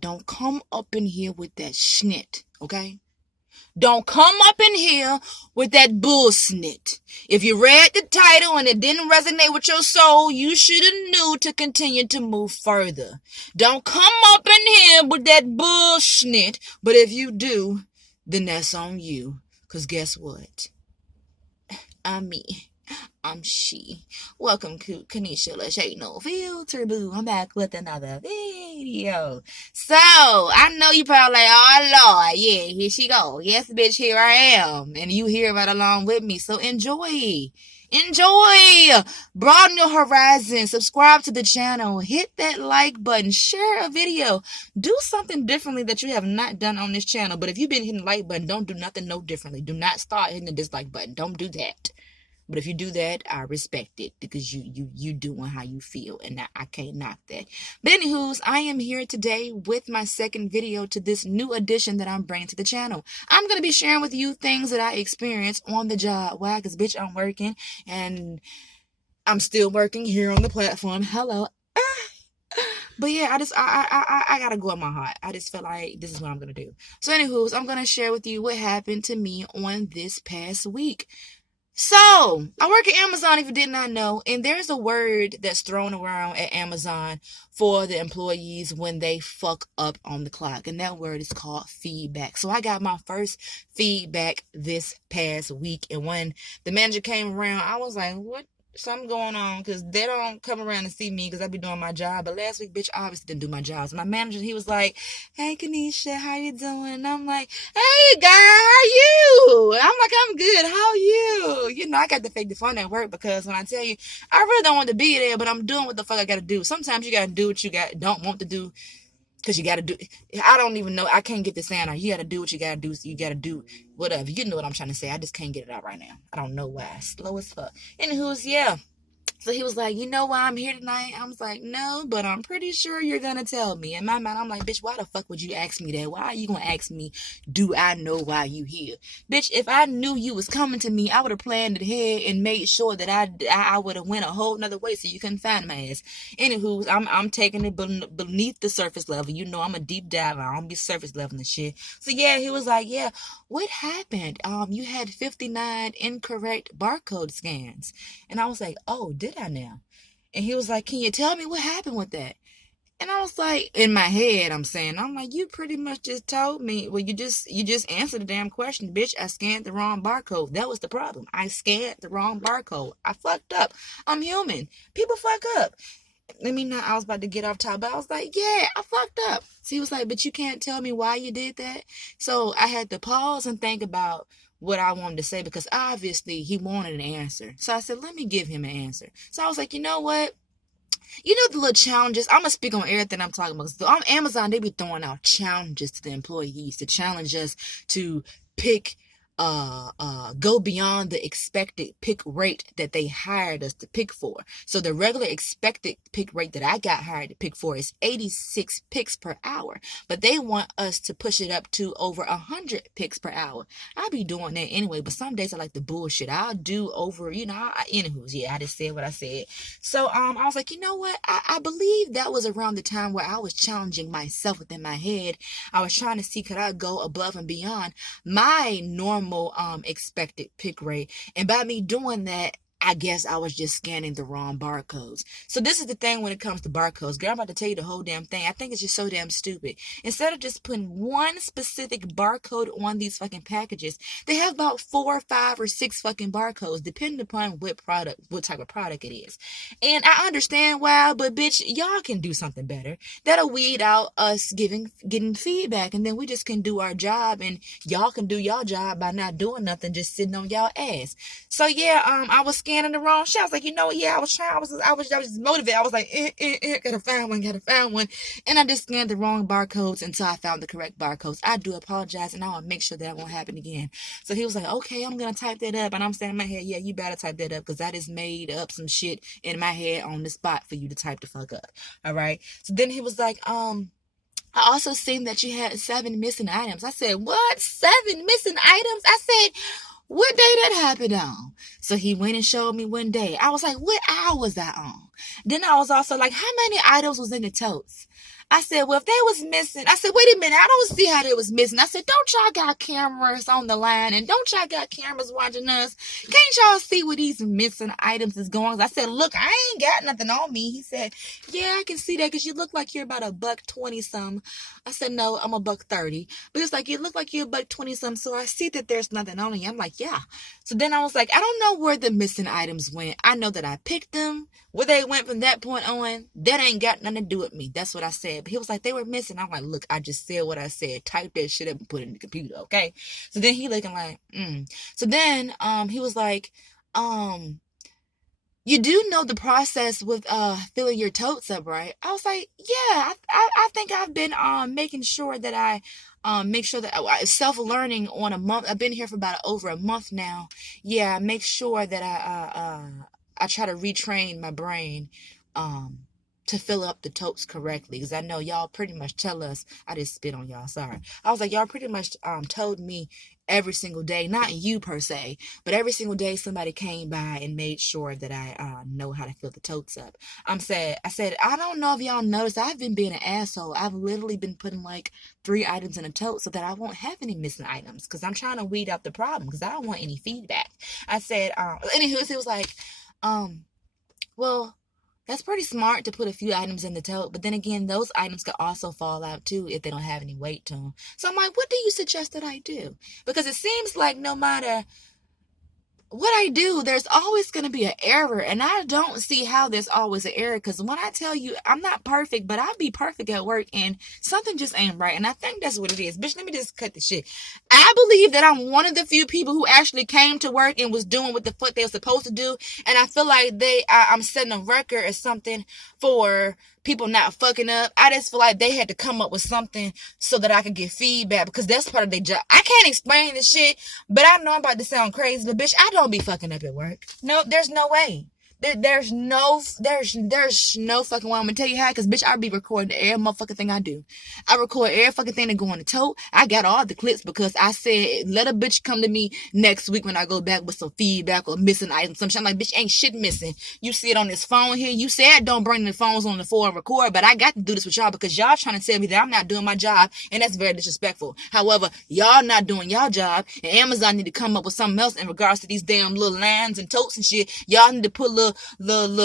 don't come up in here with that snit, okay? Don't come up in here with that bullsnit. If you read the title and it didn't resonate with your soul, you should have knew to continue to move further. Don't come up in here with that bullshit. But if you do, then that's on you. Because guess what? I'm me. I'm she. Welcome to Kanisha. Let's ain't no filter, boo. I'm back with another video. So, I know you probably like, oh Lord, yeah, here she go. Yes, bitch, here I am. And you here right along with me. So enjoy. Enjoy. Broaden your horizon. Subscribe to the channel. Hit that like button. Share a video. Do something differently that you have not done on this channel. But if you've been hitting the like button, don't do nothing no differently. Do not start hitting the dislike button. Don't do that. But if you do that, I respect it because you doing how you feel, and I can't knock that. But anywho's, I am here today with my second video to this new addition that I'm bringing to the channel. I'm going to be sharing with you things that I experienced on the job. Why? Because, bitch, I'm working, and I'm still working here on the platform. Hello. But yeah, I gotta go on my heart. I just feel like this is what I'm going to do. So anywho's, I'm going to share with you what happened to me on this past week. So, I work at Amazon, if you did not know, and there's a word that's thrown around at Amazon for the employees when they fuck up on the clock, and that word is called feedback. So, I got my first feedback this past week, and when the manager came around, I was like, what? Something going on, because they don't come around and see me because I be doing my job. But last week, bitch, I obviously didn't do my job. So my manager, he was like, hey, Kanisha, how you doing? And I'm like, hey, guy, how you? And I'm like, I'm good. How are you? You know, I got to fake the fun at work because when I tell you, I really don't want to be there, but I'm doing what the fuck I got to do. Sometimes you got to do what you don't want to do. Because you got to do, I don't even know, I can't get this saying out. You got to do what you got to do, so you got to do whatever. You know what I'm trying to say. I just can't get it out right now. I don't know why. Slow as fuck. Anywho's, yeah. So he was like, you know why I'm here tonight? I was like, no, but I'm pretty sure you're going to tell me. In my mind, I'm like, bitch, why the fuck would you ask me that? Why are you going to ask me, do I know why you here? Bitch, if I knew you was coming to me, I would have planned ahead and made sure that I would have went a whole nother way so you couldn't find my ass. Anywho, I'm taking it beneath the surface level. You know, I'm a deep diver. I don't be surface level and shit. So yeah, he was like, yeah, what happened? You had 59 incorrect barcode scans. And I was like, oh, did I now? And he was like, can you tell me what happened with that? And I was like, in my head, I'm like, you pretty much just told me, well, you just answered the damn question, bitch. I scanned the wrong barcode. That was the problem. I scanned the wrong barcode. I fucked up. I'm human. People fuck up. I was about to get off top, but I was like, yeah, I fucked up. So he was like, but you can't tell me why you did that. So I had to pause and think about what I wanted to say because obviously he wanted an answer. So I said, let me give him an answer. So I was like, you know what? You know the little challenges. I'm going to speak on everything I'm talking about. So on Amazon, they be throwing out challenges to the employees to challenge us to pick go beyond the expected pick rate that they hired us to pick for. So the regular expected pick rate that I got hired to pick for is 86 picks per hour, but they want us to push it up to over 100 picks per hour. I'll be doing that anyway, but some days I like the bullshit. I'll do over, anywho's, yeah, I just said what I said. So I was like, you know what? I believe that was around the time where I was challenging myself within my head. I was trying to see, could I go above and beyond my normal expected pick rate, and by me doing that, I guess I was just scanning the wrong barcodes. So this is the thing when it comes to barcodes. Girl, I'm about to tell you the whole damn thing. I think it's just so damn stupid. Instead of just putting one specific barcode on these fucking packages, they have about 4, 5, or 6 fucking barcodes, depending upon what type of product it is. And I understand why, but bitch, y'all can do something better. That'll weed out us getting feedback, and then we just can do our job, and y'all can do y'all job by not doing nothing, just sitting on y'all ass. So yeah, I was scanning the wrong shit. I was like, yeah, I was just motivated. I was like, gotta find one. And I just scanned the wrong barcodes until I found the correct barcodes. I do apologize, and I will make sure that won't happen again. So he was like, okay, I'm gonna type that up. And I'm saying in my head, yeah, you better type that up, because I just made up some shit in my head on the spot for you to type the fuck up. All right. So then he was like, I also seen that you had 7 missing items. I said, what? 7 missing items? I said, what day that happened on? So he went and showed me one day. I was like, what hour was that on? Then I was also like, how many items was in the totes? I said, well, if they was missing, I said, wait a minute, I don't see how they was missing. I said, don't y'all got cameras on the line, and don't y'all got cameras watching us? Can't y'all see where these missing items is going? I said, look, I ain't got nothing on me. He said, yeah, I can see that because you look like you're about $1.20 some. I said, no, I'm $1.30. But it's like, you look like you're $1.20 some, so I see that there's nothing on you. I'm like, yeah. So then I was like, I don't know where the missing items went. I know that I picked them. Where they went from that point on, that ain't got nothing to do with me. That's what I said. But he was like, they were missing. I'm like, look, I just said what I said. Type that shit up and put it in the computer, okay? So then he looking like, So then he was like, you do know the process with filling your totes up, right? I was like, yeah, I think I've been making sure that I make sure that self-learning on a month. I've been here for about over a month now. Yeah, make sure that I try to retrain my brain to fill up the totes correctly, because I know y'all pretty much tell us. I just spit on y'all, sorry. I was like, y'all pretty much told me every single day, not you per se, but every single day somebody came by and made sure that I know how to fill the totes up. I said, I don't know if y'all noticed, I've been being an asshole. I've literally been putting like 3 items in a tote so that I won't have any missing items, because I'm trying to weed out the problem, because I don't want any feedback. I said, anywho, he was like, well, that's pretty smart to put a few items in the tote, but then again, those items could also fall out too if they don't have any weight to them. So I'm like, what do you suggest that I do? Because it seems like no matter what I do, there's always going to be an error, and I don't see how there's always an error, because when I tell you I'm not perfect, but I'll be perfect at work, and something just ain't right, and I think that's what it is. Bitch, let me just cut the shit. I believe that I'm one of the few people who actually came to work and was doing what the fuck they were supposed to do, and I feel like I'm setting a record or something for people not fucking up. I just feel like they had to come up with something so that I could get feedback, because that's part of their job. I can't explain this shit, but I know I'm about to sound crazy, but bitch, I don't be fucking up at work. No, there's no way. There's no fucking way. I'm gonna tell you how, because bitch, I be recording every motherfucking thing I do. I record every fucking thing that go in the tote. I got all the clips because I said, let a bitch come to me next week when I go back with some feedback or missing items. Some shit. I'm like, bitch, ain't shit missing. You see it on this phone here. You said don't bring the phones on the floor and record, but I got to do this with y'all because y'all trying to tell me that I'm not doing my job, and that's very disrespectful. However, y'all not doing y'all job, and Amazon need to come up with something else in regards to these damn little lines and totes and shit. Y'all need to put little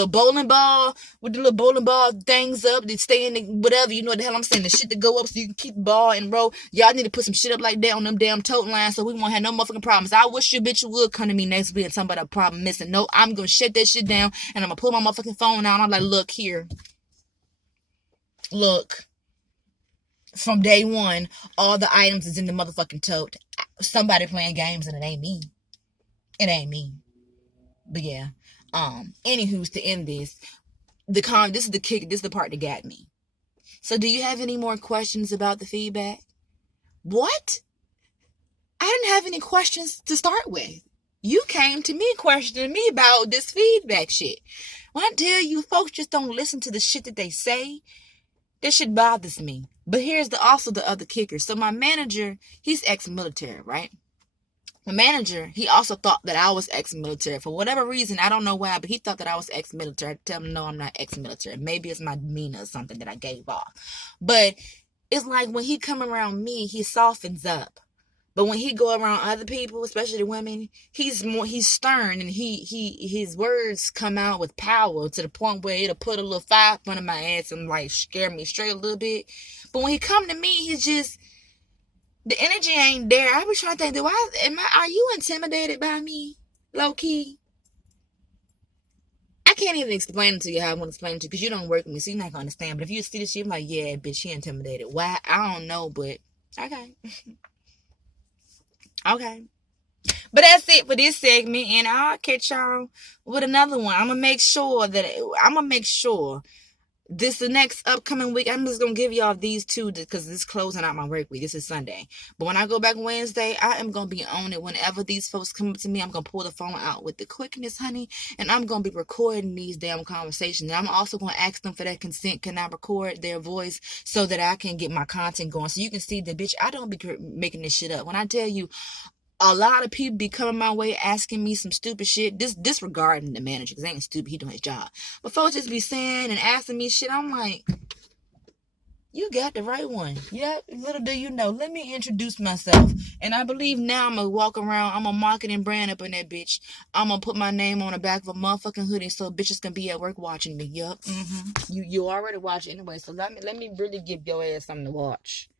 bowling ball with the little bowling ball things up to stay in the whatever, you know what the hell I'm saying, the shit to go up so you can keep the ball and roll. Y'all need to put some shit up like that on them damn tote lines so we won't have no motherfucking problems. I wish your bitch would come to me next week and talk about a problem missing. No, I'm gonna shut that shit down and I'm gonna pull my motherfucking phone out. I'm like, look here. Look. From day one, all the items is in the motherfucking tote. Somebody playing games and it ain't me. It ain't me. But yeah. Anywho's to end this. This is the kick. This is the part that got me. So do you have any more questions about the feedback? What? I didn't have any questions to start with. You came to me questioning me about this feedback shit. When I tell you, folks just don't listen to the shit that they say, that shit bothers me. But here's also the other kicker. So my manager, he's ex-military, right? My manager, he also thought that I was ex-military. For whatever reason, I don't know why, but he thought that I was ex-military. I tell him, no, I'm not ex-military. Maybe it's my demeanor or something that I gave off. But it's like when he come around me, he softens up. But when he go around other people, especially the women, he's stern, and his words come out with power to the point where it'll put a little fire up under my ass and like scare me straight a little bit. But when he come to me, he's just, the energy ain't there. I was trying to think, are you intimidated by me? Low key. I can't even explain it to you how I want to explain it to you, because you don't work with me, so you're not gonna understand. But if you see this shit, I'm like, yeah, bitch, she intimidated. Why? I don't know, but okay. Okay. But that's it for this segment, and I'll catch y'all with another one. I'm gonna make sure this the next upcoming week. I'm just gonna give y'all these two because this is closing out my work week. This is Sunday, but when I go back Wednesday, I am gonna be on it. Whenever these folks come up to me, I'm gonna pull the phone out with the quickness, honey, and I'm gonna be recording these damn conversations. And I'm also gonna ask them for that consent. Can I record their voice so that I can get my content going, so you can see that, bitch, I don't be making this shit up. When I tell you, a lot of people be coming my way asking me some stupid shit. Disregarding the manager, because he ain't stupid, he doing his job. But folks just be saying and asking me shit. I'm like, You got the right one. Yeah, little do you know. Let me introduce myself. And I believe now I'm going to walk around. I'm a marketing brand up in that bitch. I'm going to put my name on the back of a motherfucking hoodie so bitches can be at work watching me. Yup. You already watch it anyway. So let me really give your ass something to watch.